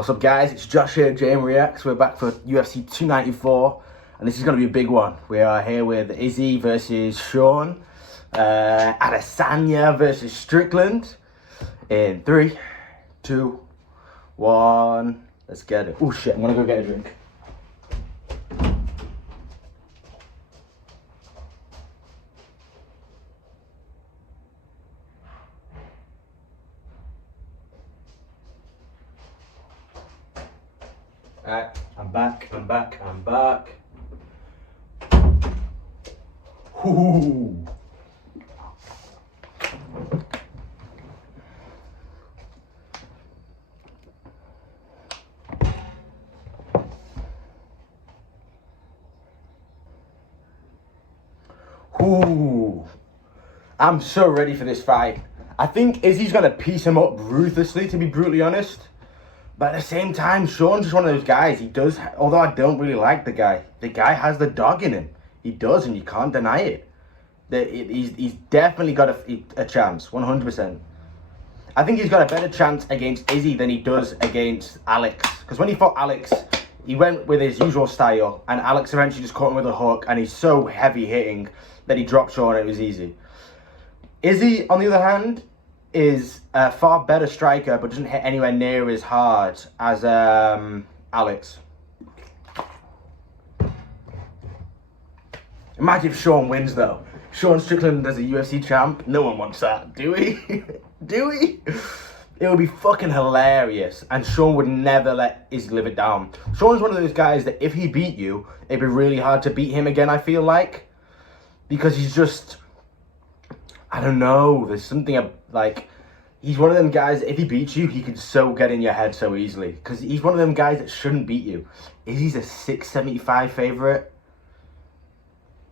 What's up, guys? It's Josh here, JM Reacts. We're back for UFC 294, and this is going to be a big one. We are here with Izzy versus Sean, Adesanya versus Strickland. In 3, 2, 1, let's get it. Oh shit, I'm going to go get a drink. Alright, I'm back. Ooh. Ooh. I'm so ready for this fight. I think Izzy's gonna piece him up ruthlessly, to be brutally honest. But at the same time, Sean's just one of those guys. He does, although I don't really like the guy has the dog in him. He does, and you can't deny it. He's definitely got a chance, 100%. I think he's got a better chance against Izzy than he does against Alex. Because when he fought Alex, he went with his usual style, and Alex eventually just caught him with a hook, and he's so heavy hitting that he dropped Sean and it was easy. Izzy, on the other hand, is a far better striker, but doesn't hit anywhere near as hard as Alex. Imagine if Sean wins, though. Sean Strickland as a UFC champ. No one wants that, do we? Do we? It would be fucking hilarious, and Sean would never let Izzy live it down. Sean's one of those guys that if he beat you, it'd be really hard to beat him again, I feel like. Because he's just, I don't know, there's something like, he's one of them guys that if he beats you, he could so get in your head so easily. Because he's one of them guys that shouldn't beat you. Izzy's a 675 favourite.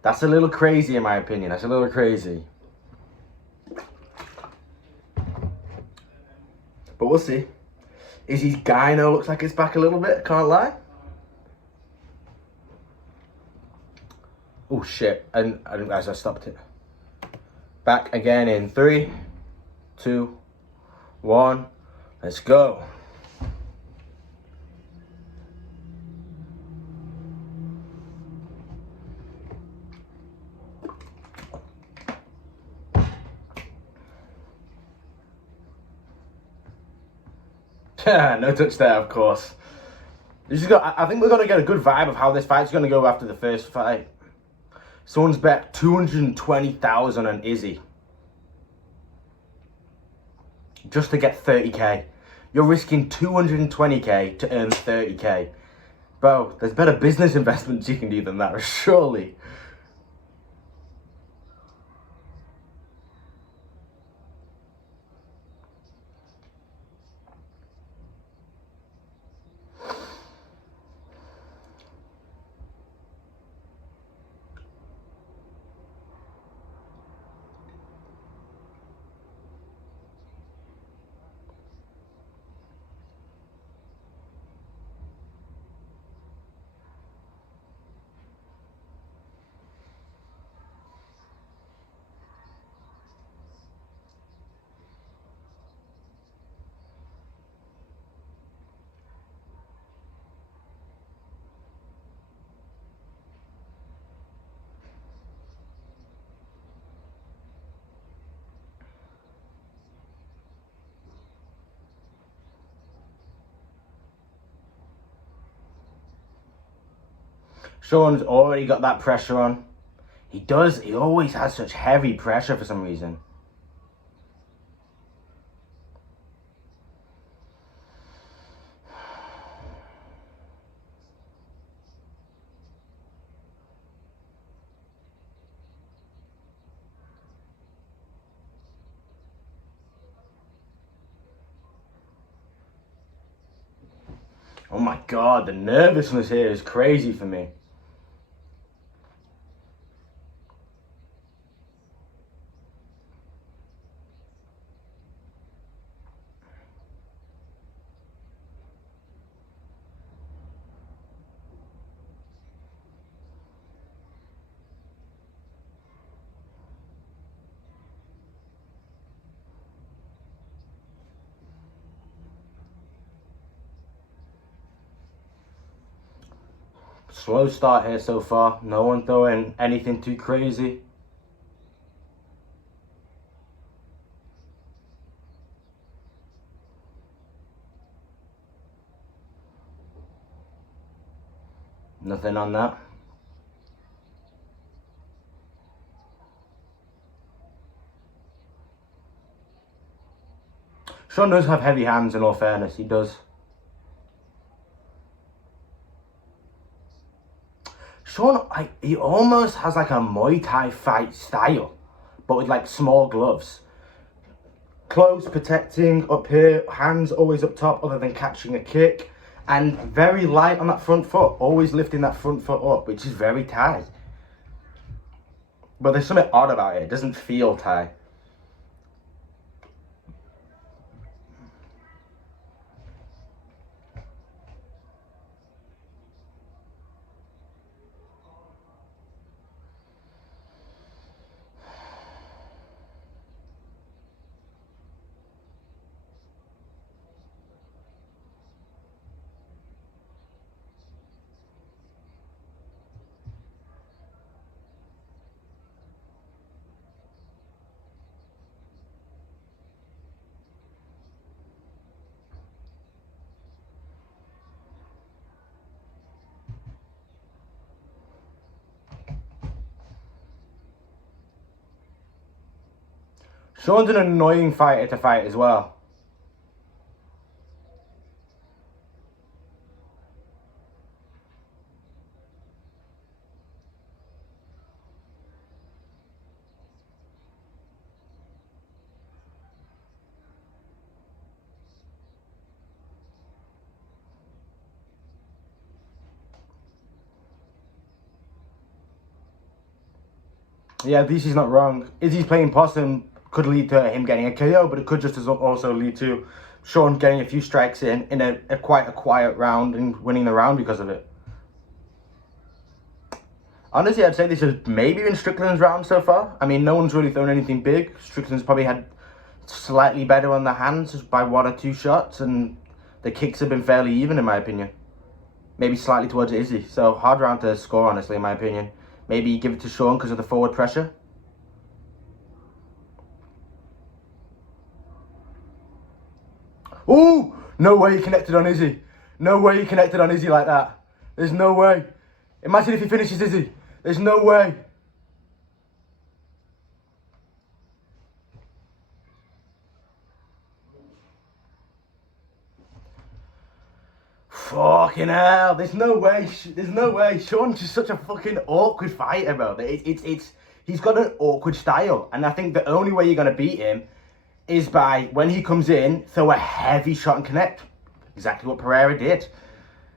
That's a little crazy in my opinion. That's a little crazy. But we'll see. Izzy's gyno looks like it's back a little bit, can't lie. Oh shit, and as I stopped it. Back again in 3, 2, 1, let's go. No touch there, of course. I think we're going to get a good vibe of how this fight's going to go after the first fight. Someone's bet 220,000 on Izzy. Just to get 30k. You're risking 220k to earn 30k. Bro, there's better business investments you can do than that, surely. Sean's already got that pressure on. He always has such heavy pressure for some reason. Oh my god, the nervousness here is crazy for me. Slow start here so far. No one throwing anything too crazy. Nothing on that. Sean does have heavy hands, in all fairness, he does. Sean, he almost has like a Muay Thai fight style, but with like small gloves. Close, protecting, up here, hands always up top other than catching a kick. And very light on that front foot, always lifting that front foot up, which is very Thai. But there's something odd about it, it doesn't feel Thai. Sean's an annoying fighter to fight as well. Yeah, Issy's not wrong. Izzy's playing possum could lead to him getting a KO, but it could just as also lead to Sean getting a few strikes in a quite a quiet round and winning the round because of it. Honestly, I'd say this has maybe been Strickland's round so far. I mean, no one's really thrown anything big. Strickland's probably had slightly better on the hands by 1 or 2 shots, and the kicks have been fairly even in my opinion. Maybe slightly towards Izzy. So hard round to score, honestly, in my opinion. Maybe give it to Sean because of the forward pressure. Ooh! No way he connected on Izzy. No way he connected on Izzy like that. There's no way. Imagine if he finishes Izzy. There's no way. Fucking hell. There's no way. There's no way. Sean's just such a fucking awkward fighter, bro. He's got an awkward style. And I think the only way you're going to beat him is by, when he comes in, throw a heavy shot and connect. Exactly what Pereira did.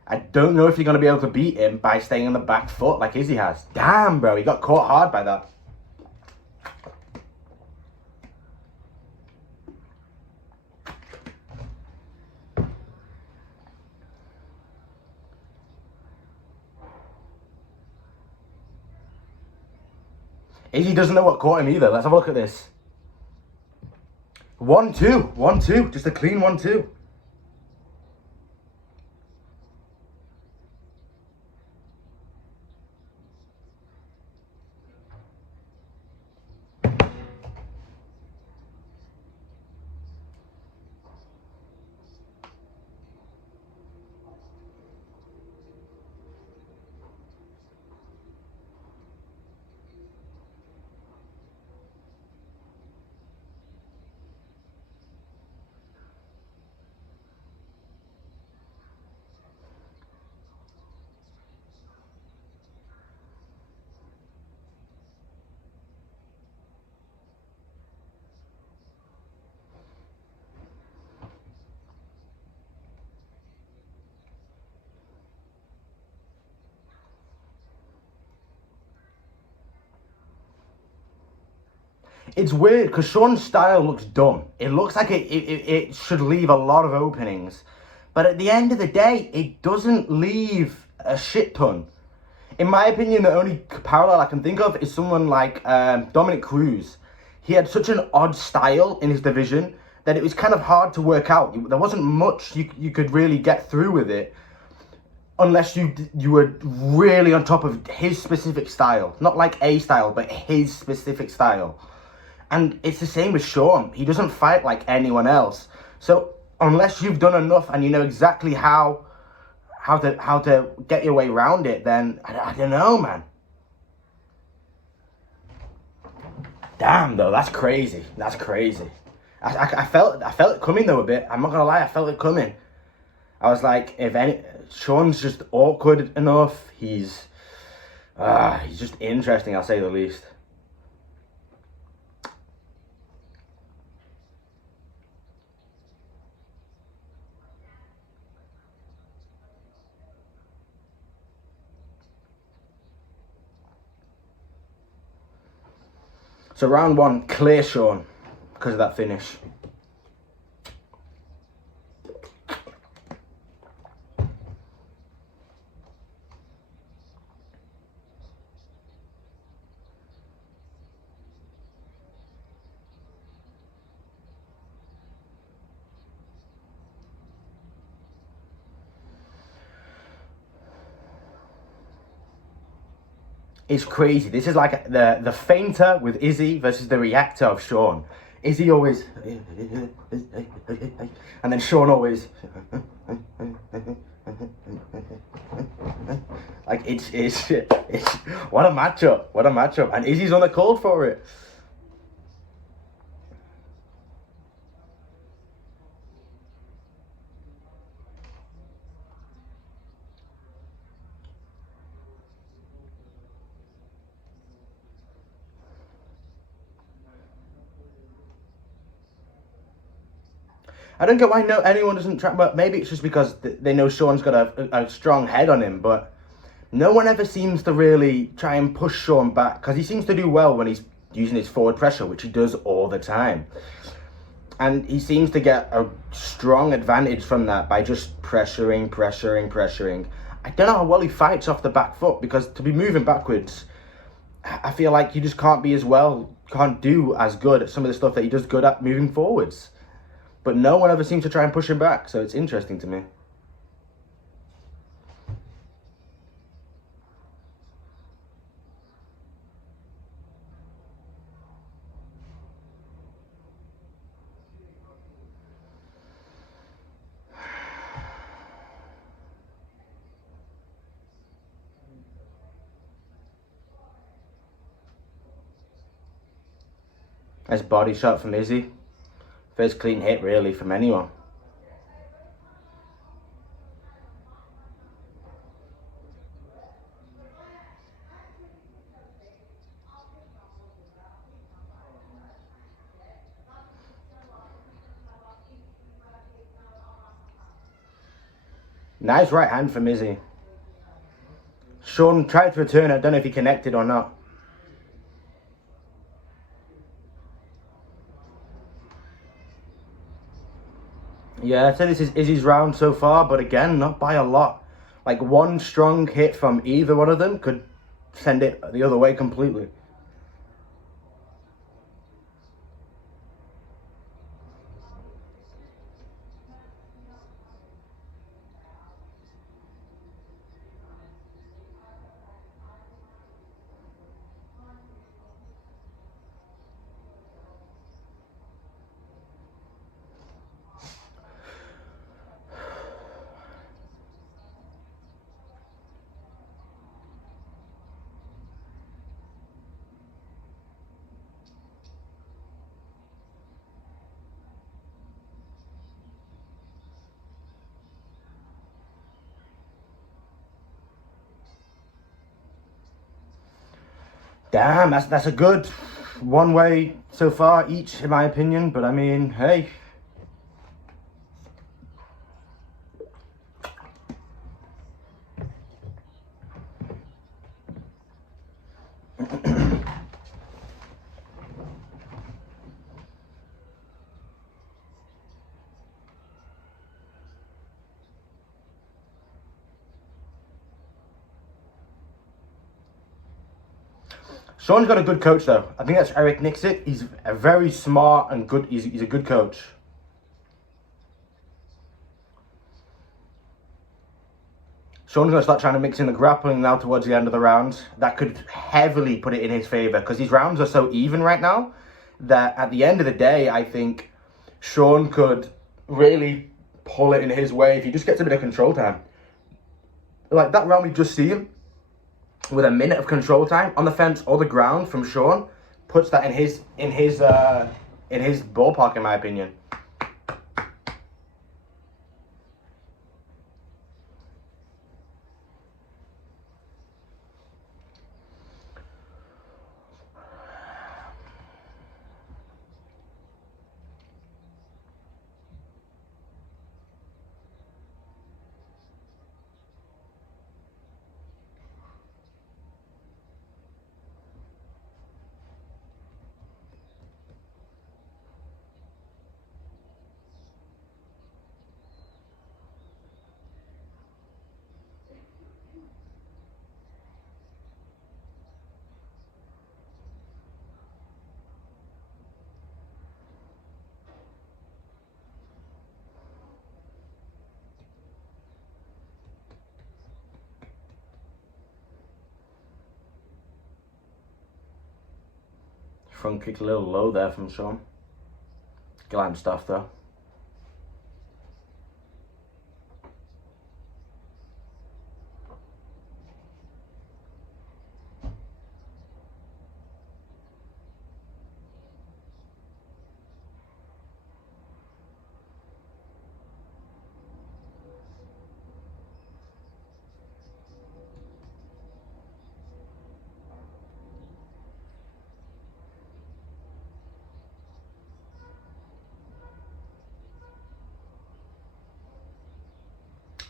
I don't know if you're going to be able to beat him by staying on the back foot like Izzy has. Damn, bro. He got caught hard by that. Izzy doesn't know what caught him either. Let's have a look at this. 1-2. 1-2. Just a clean 1-2. It's weird because Sean's style looks dumb. It looks like it should leave a lot of openings. But at the end of the day, it doesn't leave a shit ton. In my opinion, the only parallel I can think of is someone like Dominic Cruz. He had such an odd style in his division that it was kind of hard to work out. There wasn't much you could really get through with it. unless you were really on top of his specific style. Not like a style, but his specific style. And it's the same with Sean. He doesn't fight like anyone else. So unless you've done enough and you know exactly how to get your way around it, then I don't know, man. Damn, though, that's crazy. That's crazy. I felt it coming though a bit. I'm not gonna lie, I felt it coming. I was like, Sean's just awkward enough. He's just interesting, I'll say the least. So round one, clear Sean because of that finish. It's crazy. This is like the feinter with Izzy versus the reactor of Sean. Izzy always, and then Sean always, like it's what a matchup, and Izzy's on the call for it. I don't get why anyone doesn't try, but maybe it's just because they know Sean's got a strong head on him, but no one ever seems to really try and push Sean back, because he seems to do well when he's using his forward pressure, which he does all the time. And he seems to get a strong advantage from that by just pressuring. I don't know how well he fights off the back foot, because to be moving backwards, I feel like you just can't do as good at some of the stuff that he does good at moving forwards. But no one ever seems to try and push him back, so it's interesting to me. Nice body shot from Izzy. First clean hit, really, from anyone. Nice right hand from Izzy. Sean tried to return it. I don't know if he connected or not. Yeah, I'd say this is Izzy's round so far, but again, not by a lot. Like, one strong hit from either one of them could send it the other way completely. Damn, that's a good one way so far each, in my opinion. But I mean, hey. Sean's got a good coach, though. I think that's Eric Nixit. He's a very smart and good. He's a good coach. Sean's going to start trying to mix in the grappling now towards the end of the round. That could heavily put it in his favour, because these rounds are so even right now that at the end of the day, I think Sean could really pull it in his way if he just gets a bit of control time. Like that round we've just seen, with a minute of control time on the fence or the ground from Sean, puts that in his ballpark, in my opinion. Front kick a little low there from Sean. Glam stuff though.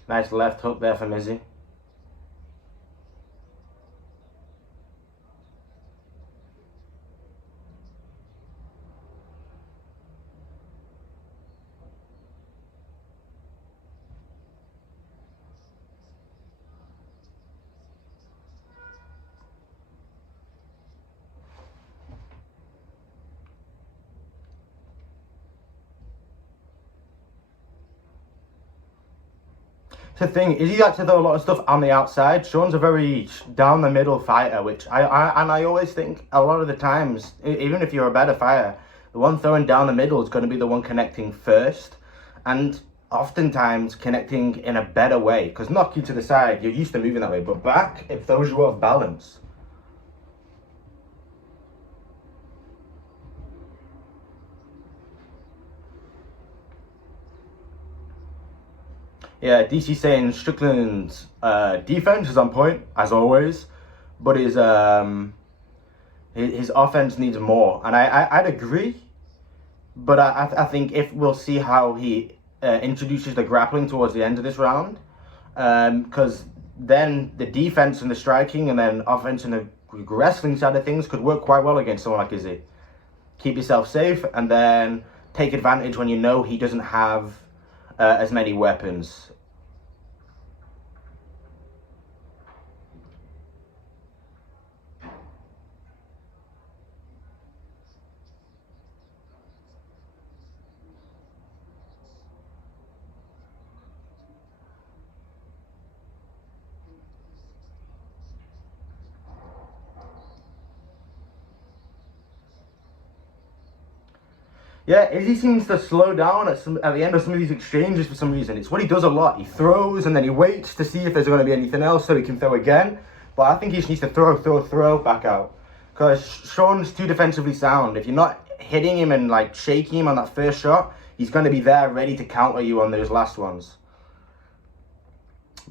Nice left hook there from Issy. The thing is, he likes to throw a lot of stuff on the outside. Sean's a very down the middle fighter, which I always think a lot of the times, even if you're a better fighter, the one throwing down the middle is going to be the one connecting first, and oftentimes connecting in a better way. Because knock you to the side, you're used to moving that way, but back, it throws you off balance. Yeah, DC saying Strickland's defense is on point, as always, but his offense needs more. And I'd agree, but I think if we'll see how he introduces the grappling towards the end of this round, because then the defense and the striking and then offense and the wrestling side of things could work quite well against someone like Issy. Keep yourself safe and then take advantage when you know he doesn't have as many weapons. Yeah, Izzy seems to slow down at the end of some of these exchanges for some reason. It's what he does a lot. He throws and then he waits to see if there's going to be anything else so he can throw again. But I think he just needs to throw, back out. Because Sean's too defensively sound. If you're not hitting him and like shaking him on that first shot, he's going to be there ready to counter you on those last ones.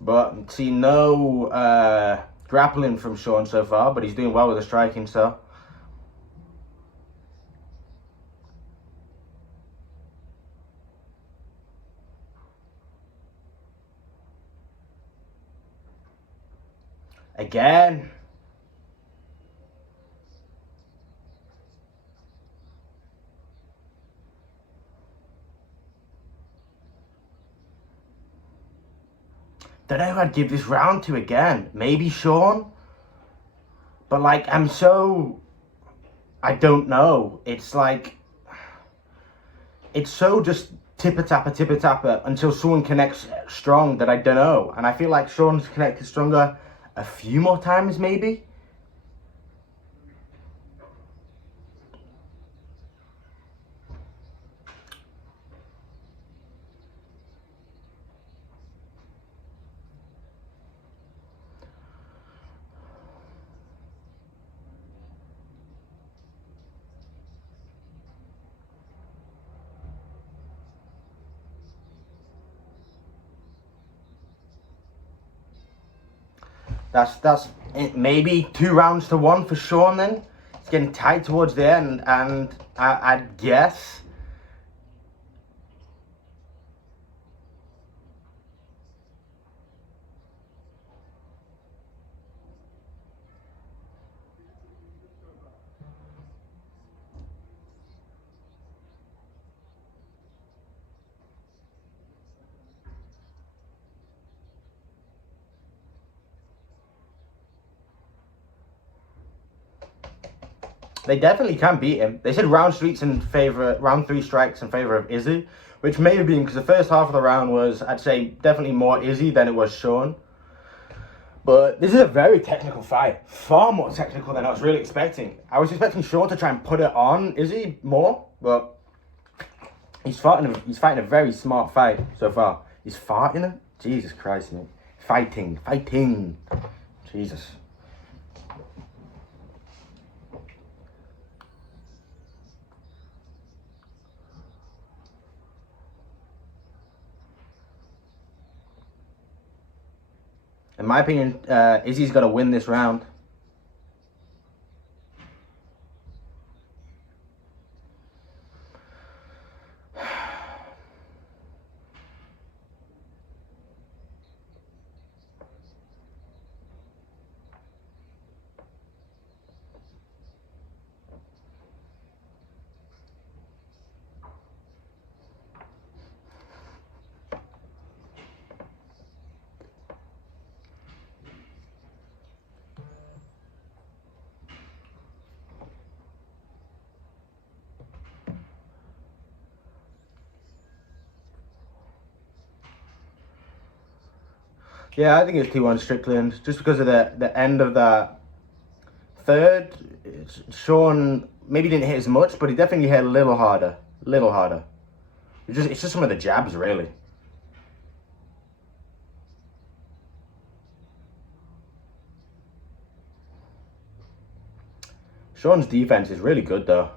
But see no grappling from Sean so far, but he's doing well with the striking, so. Again. Don't know who I'd give this round to again. Maybe Sean. But like, I don't know. It's like, it's so just tipper-tapper until someone connects strong that I don't know. And I feel like Sean's connected stronger a few more times, maybe. That's it, maybe 2 rounds to 1 for Sean then. It's getting tight towards the end, and I guess they definitely can beat him. They said round 3 strikes in favor of Izzy, which may have been because the first half of the round was, I'd say, definitely more Izzy than it was Sean. But this is a very technical fight, far more technical than I was really expecting. I was expecting Sean to try and put it on Izzy more, but he's fighting a very smart fight so far. He's farting it? Jesus Christ, mate. Fighting. Jesus. In my opinion, Izzy's got to win this round. Yeah, I think it's 2-1 Strickland, just because of the end of that third. Sean maybe didn't hit as much, but he definitely hit a little harder. It's just some of the jabs, really. Sean's defense is really good, though.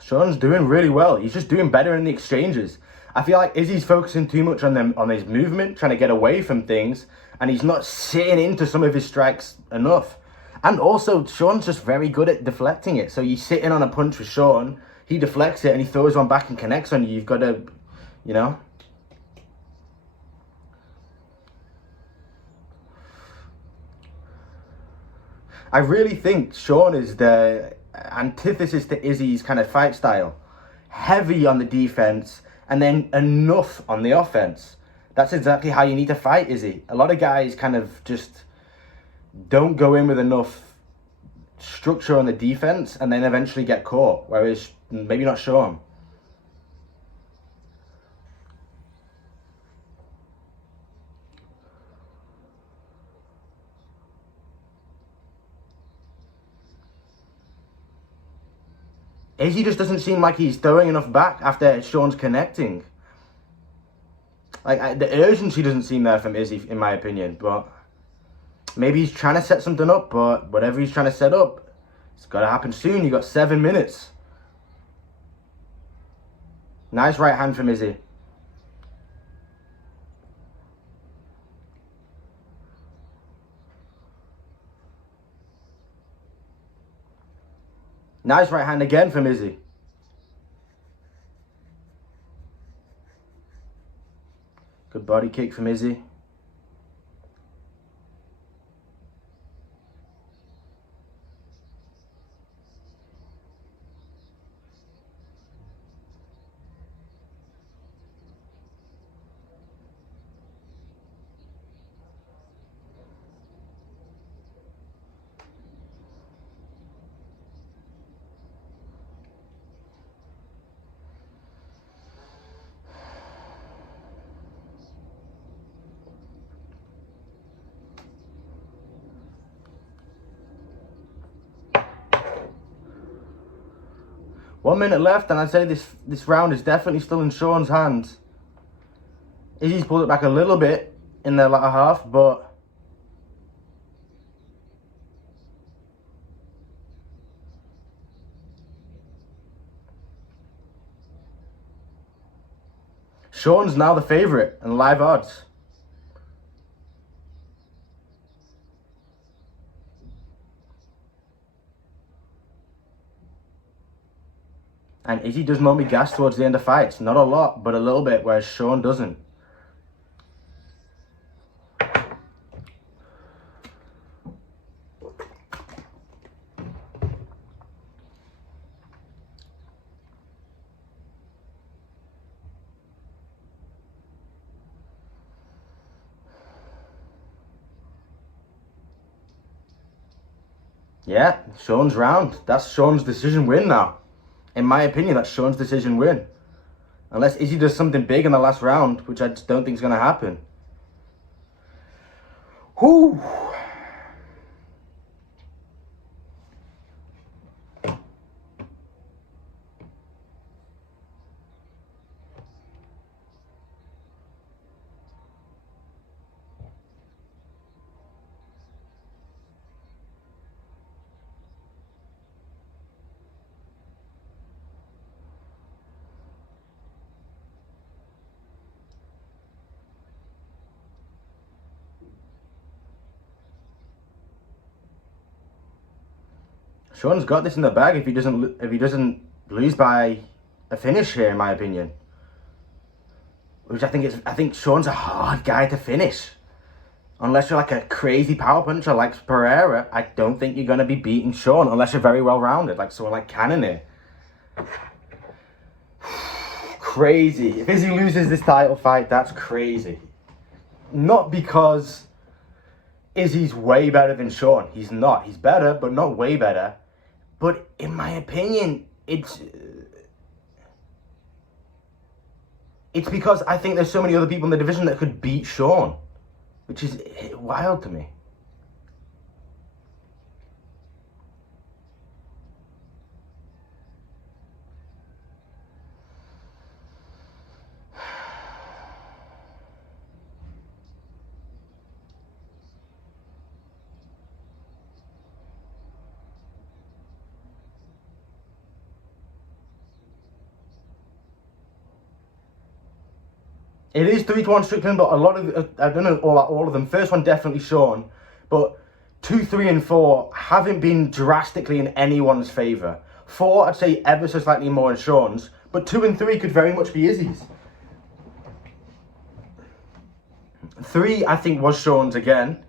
Sean's doing really well. He's just doing better in the exchanges. I feel like Izzy's focusing too much on his movement, trying to get away from things, and he's not sitting into some of his strikes enough. And also, Sean's just very good at deflecting it. So you sit in on a punch with Sean, he deflects it, and he throws one back and connects on you. You've got to, you know. I really think Sean is the antithesis to Izzy's kind of fight style. Heavy on the defense and then enough on the offense. That's exactly how you need to fight Izzy. A lot of guys kind of just don't go in with enough structure on the defense and then eventually get caught, whereas maybe not Sean. Izzy just doesn't seem like he's throwing enough back after Sean's connecting. Like, the urgency doesn't seem there from Izzy, in my opinion. But maybe he's trying to set something up, but whatever he's trying to set up, it's got to happen soon. You got 7 minutes. Nice right hand from Izzy. Nice right hand again from Izzy. Good body kick from Izzy. One minute left, and I'd say this round is definitely still in Sean's hands. Izzy's pulled it back a little bit in the latter half, but Sean's now the favourite and live odds. And Izzy does normally gas towards the end of fights. Not a lot, but a little bit, whereas Sean doesn't. Yeah, Sean's round. That's Sean's decision win now. In my opinion, that's Sean's decision win. Unless Izzy does something big in the last round, which I just don't think is going to happen. Whew. Sean's got this in the bag if he doesn't lose by a finish here, in my opinion. Which I think Sean's a hard guy to finish. Unless you're like a crazy power puncher like Pereira, I don't think you're gonna be beating Sean unless you're very well rounded, like someone like Cannonier. Crazy. If Izzy loses this title fight, that's crazy. Not because Izzy's way better than Sean. He's not. He's better, but not way better. But in my opinion, it's because I think there's so many other people in the division that could beat Sean, which is wild to me. It is 3-1 Strickland, but a lot of, I don't know all of them. First one definitely Sean, but 2, 3, and 4 haven't been drastically in anyone's favour. 4, I'd say ever so slightly more in Sean's, but 2 and 3 could very much be Izzy's. 3, I think, was Sean's again,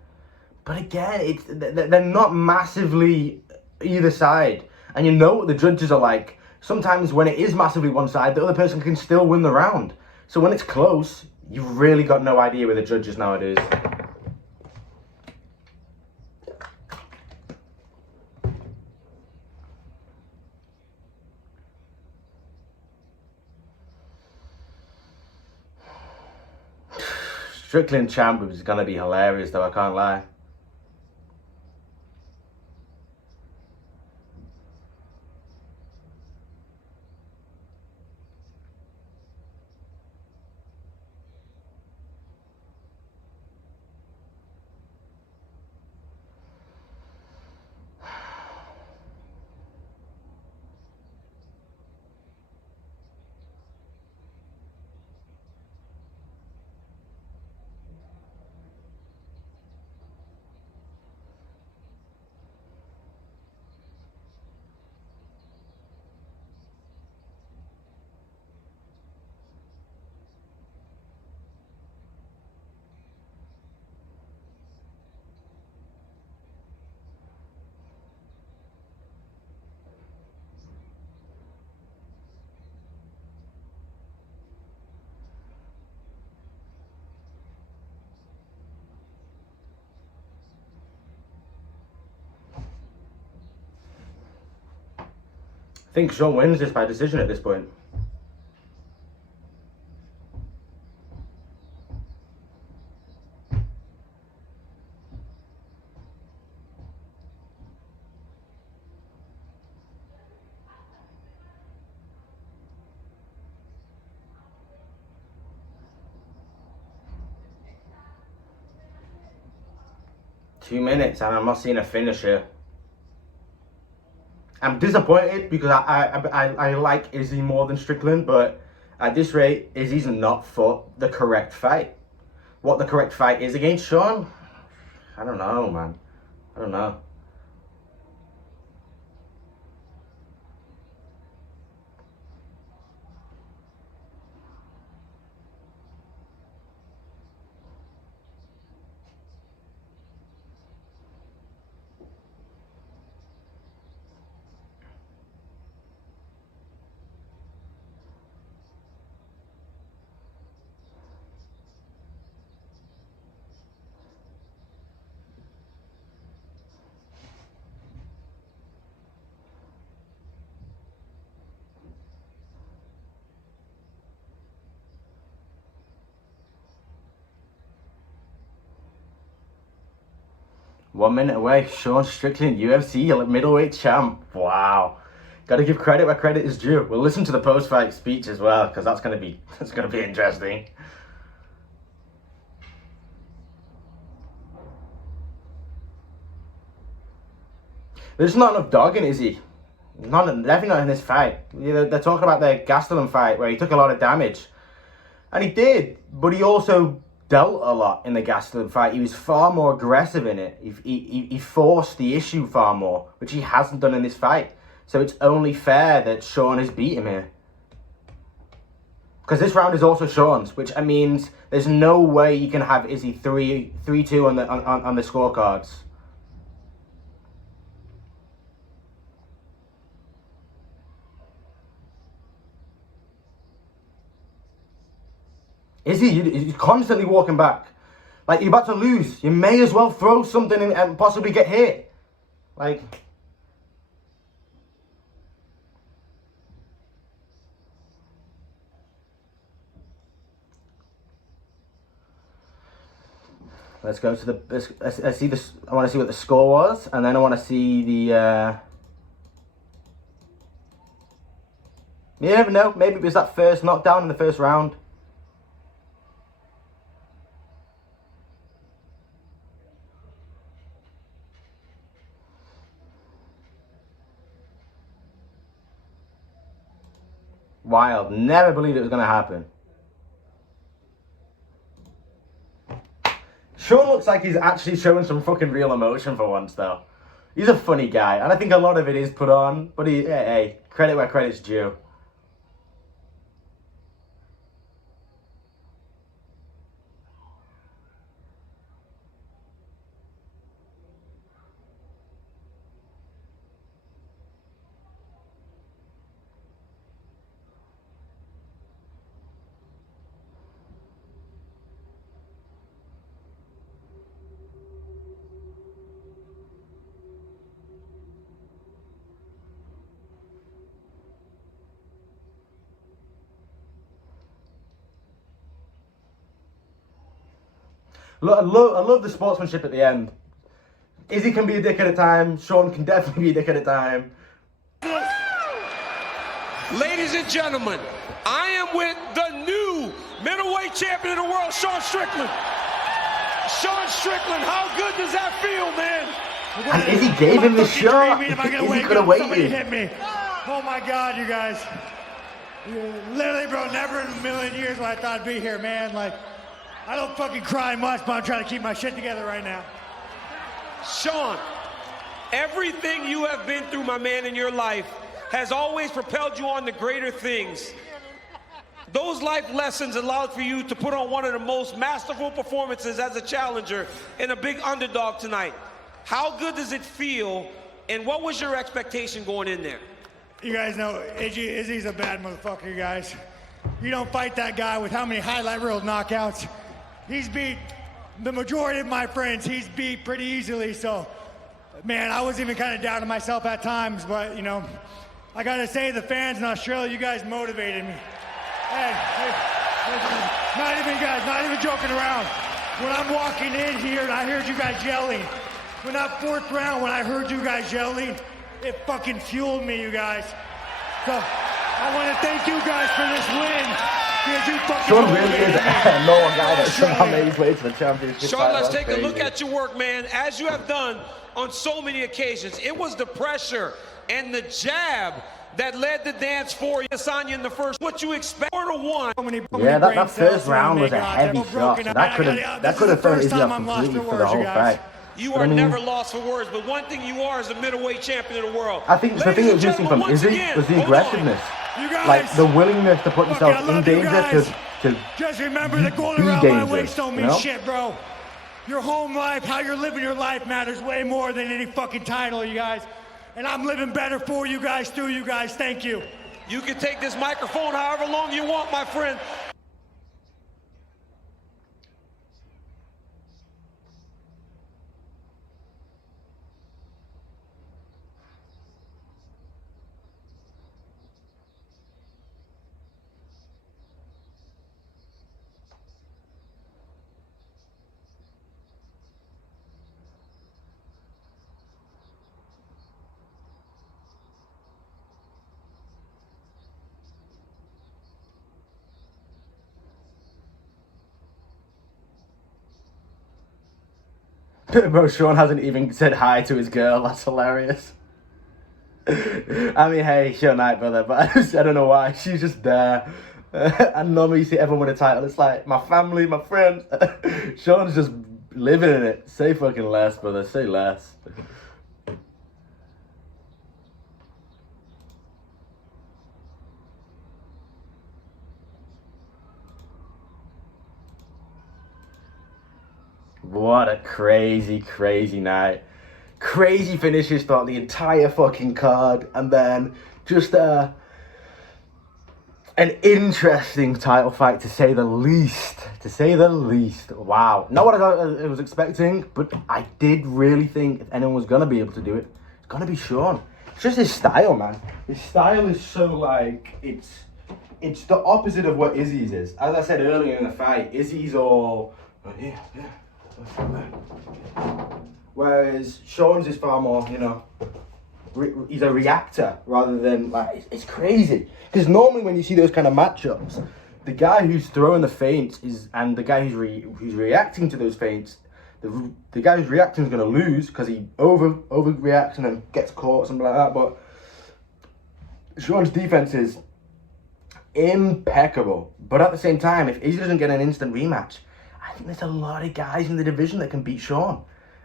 but again, they're not massively either side. And you know what the judges are like. Sometimes when it is massively one side, the other person can still win the round. So when it's close, you've really got no idea with the judges nowadays. Strickland champ is going to be hilarious though, I can't lie. I think Sean wins this by decision at this point. Two minutes and I'm not seeing a finisher. I'm disappointed because I like Izzy more than Strickland, but at this rate, Izzy's not fought the correct fight. What the correct fight is against Sean? I don't know, man. I don't know. One minute away, Sean Strickland, UFC middleweight champ. Wow. Got to give credit where credit is due. We'll listen to the post-fight speech as well, because that's gonna be interesting. There's not enough dog in, is he? Definitely not in this fight. They're talking about the Gastelum fight where he took a lot of damage, and he did, but he also dealt a lot in the Gastelum fight. He was far more aggressive in it. He forced the issue far more, which he hasn't done in this fight. So it's only fair that Sean has beat him here. Because this round is also Sean's, which means there's no way you can have Izzy 3-2 on the scorecards. Izzy, you're constantly walking back. Like, you're about to lose. You may as well throw something in and possibly get hit. Like... Let's go to the... Let's see this. I want to see what the score was. And then I want to see the... You never know. Maybe it was that first knockdown in the first round. Wild. Never believed it was going to happen. Sean looks like he's actually showing some fucking real emotion for once, though. He's a funny guy, and I think a lot of it is put on, but hey, credit where credit's due. I love the sportsmanship at the end. Izzy can be a dick at a time. Sean can definitely be a dick at a time. Ladies and gentlemen, I am with the new middleweight champion of the world, Sean Strickland. Sean Strickland, how good does that feel, man? And Izzy gave him the shot. Izzy could have waited. Hit me. Oh my God, you guys. Literally, bro, never in a million years would I thought I'd be here, man. Like, I don't fucking cry much, but I'm trying to keep my shit together right now. Sean, everything you have been through, my man, in your life has always propelled you on to greater things. Those life lessons allowed for you to put on one of the most masterful performances as a challenger and a big underdog tonight. How good does it feel, and what was your expectation going in there? You guys know Izzy's a bad motherfucker, you guys. You don't fight that guy with how many highlight reel knockouts. He's beat the majority of my friends. He's beat pretty easily, so, man, I was even kind of doubting myself at times, but, you know, I gotta say, the fans in Australia, you guys motivated me. Hey, not even joking around. When I'm walking in here and I heard you guys yelling, when that 4th round, when I heard you guys yelling, it fucking fueled me, you guys. So, I want to thank you guys for this win. Because you fucking Sean really is a normal guy that somehow made his way to the championship. Sean, let's take a look at your work, man. As you have done on so many occasions, it was the pressure and the jab that led the dance for Adesanya in the first. What you expect? 4-1. Yeah, that first round was a heavy shot. So that could have thrown Izzy off completely for the whole fight. You are never lost for words, but one thing you are is a middleweight champion of the world. I think the thing that was missing from Izzy was the aggressiveness. Like the willingness to put yourself in danger to just remember the gold around my waist don't mean shit, bro. Your home life, how you're living your life matters way more than any fucking title, you guys. And I'm living better for you guys, through you guys. Thank you. You can take this microphone however long you want, my friend. Bro, Sean hasn't even said hi to his girl. That's hilarious. I mean, hey, Sean Knight, brother, but I don't know why. She's just there. And normally you see everyone with a title. It's like, my family, my friends. Sean's just living in it. Say fucking less, brother. Say less. What a crazy, crazy night. Crazy finishes throughout the entire fucking card. And then just an interesting title fight, to say the least. To say the least. Wow. Not what I was expecting, but I did really think if anyone was going to be able to do it, it's going to be Sean. It's just his style, man. His style is so, like, it's the opposite of what Izzy's is. As I said earlier in the fight, Izzy's all, yeah. Whereas Sean's is far more, you know, he's a reactor rather than, like, it's crazy. Because normally when you see those kind of matchups, the guy who's throwing the feints and the guy who's reacting to those feints, the guy who's reacting is going to lose because he overreacts and then gets caught, something like that. But Sean's defense is impeccable. But at the same time, if Izzy doesn't get an instant rematch, I think there's a lot of guys in the division that can beat Sean.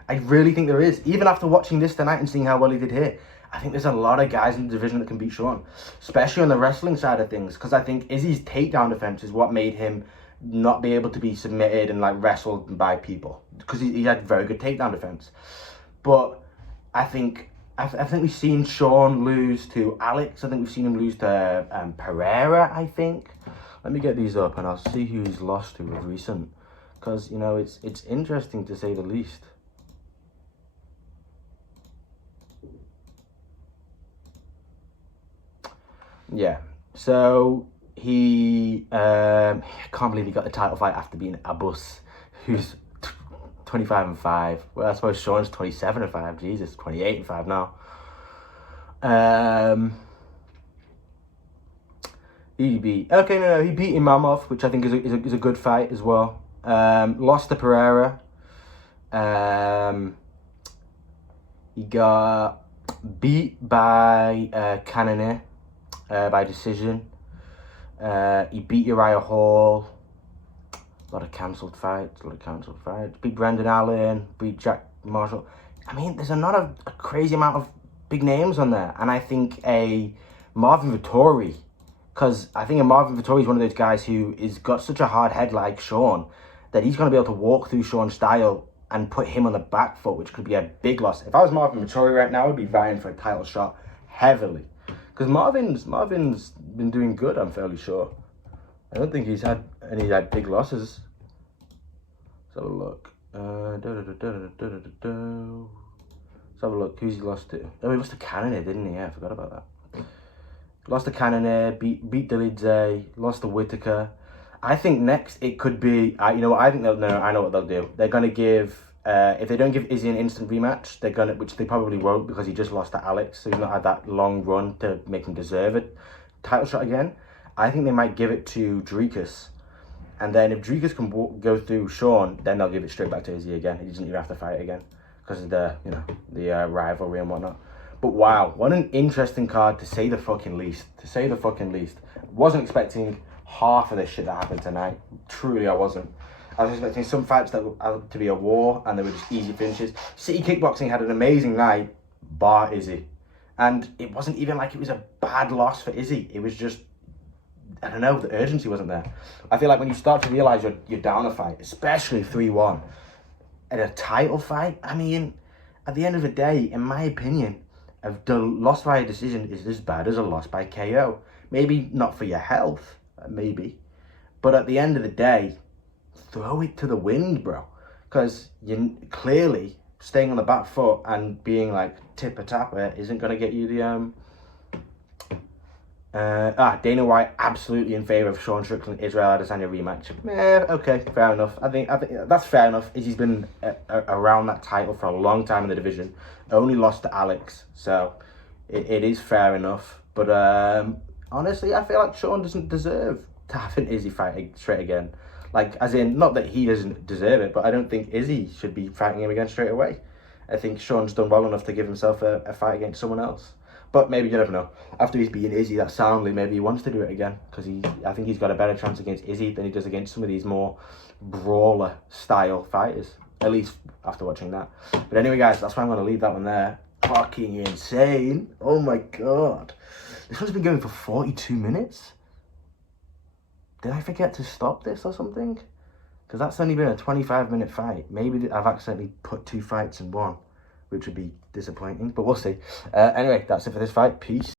I really think there is. Even after watching this tonight and seeing how well he did here, I think there's a lot of guys in the division that can beat Sean. Especially on the wrestling side of things. Because I think Izzy's takedown defense is what made him not be able to be submitted and, like, wrestled by people. Because he had very good takedown defense. But I think we've seen Sean lose to Alex. I think we've seen him lose to Pereira, I think. Let me get these up and I'll see who he's lost to with recent. Because, you know, it's interesting to say the least. Yeah, so I can't believe he got the title fight after being Abus, who's 25-5. Well, I suppose Sean's 27-5. Jesus, 28-5 now. He beat Imamov, which I think is a good fight as well. Lost to Pereira. He got beat by Cannonier by decision. He beat Uriah Hall. A lot of cancelled fights. Beat Brendan Allen. Beat Jack Marshall. I mean, there's a crazy amount of big names on there. And I think a Marvin Vettori, because I think a Marvin Vettori is one of those guys who has got such a hard head like Sean, that he's going to be able to walk through Sean's style and put him on the back foot, which could be a big loss. If I was Marvin Vettori right now, I'd be vying for a title shot heavily. Because Marvin's been doing good, I'm fairly sure. I don't think he's had any big losses. Let's have a look. Let's have a look. Who's he lost to? Oh, he lost to Canada, didn't he? Yeah, I forgot about that. Lost to Cannonier, beat Dilidze, lost to Whitaker. I think next it could be, you know what, I think they'll, no, I know what they'll do. They're going to give, if they don't give Izzy an instant rematch, they're going to, which they probably won't because he just lost to Alex, so he's not had that long run to make him deserve a title shot again. I think they might give it to Dricus. And then if Dricus can go through Sean, then they'll give it straight back to Izzy again. He doesn't even have to fight again because of the, you know, the rivalry and whatnot. But wow, what an interesting card to say the fucking least. To say the fucking least. Wasn't expecting half of this shit that happened tonight. Truly, I wasn't. I was expecting some fights that were to be a war and they were just easy finishes. City Kickboxing had an amazing night, bar Izzy. And it wasn't even like it was a bad loss for Izzy. It was just, I don't know, the urgency wasn't there. I feel like when you start to realise you're down a fight, especially 3-1, at a title fight, I mean, at the end of the day, in my opinion, the loss by a decision is as bad as a loss by KO. Maybe not for your health, maybe. But at the end of the day, throw it to the wind, bro. Because you clearly staying on the back foot and being like tipper-tapper isn't going to get you the... Dana White absolutely in favour of Sean Strickland Israel Adesanya rematch. Okay, fair enough. I think that's fair enough. Izzy's been around that title for a long time in the division. Only lost to Alex, so it is fair enough. But honestly, I feel like Sean doesn't deserve to have an Izzy fight straight again. Like, as in, not that he doesn't deserve it, but I don't think Izzy should be fighting him again straight away. I think Sean's done well enough to give himself a fight against someone else. But maybe, you never know. After he's beaten Izzy that soundly, maybe he wants to do it again. Because I think he's got a better chance against Izzy than he does against some of these more brawler-style fighters. At least after watching that. But anyway, guys, that's why I'm going to leave that one there. Fucking insane. Oh my god. This one's been going for 42 minutes? Did I forget to stop this or something? Because that's only been a 25-minute fight. Maybe I've accidentally put 2 fights in one, which would be disappointing, but we'll see. Anyway, that's it for this fight. Peace.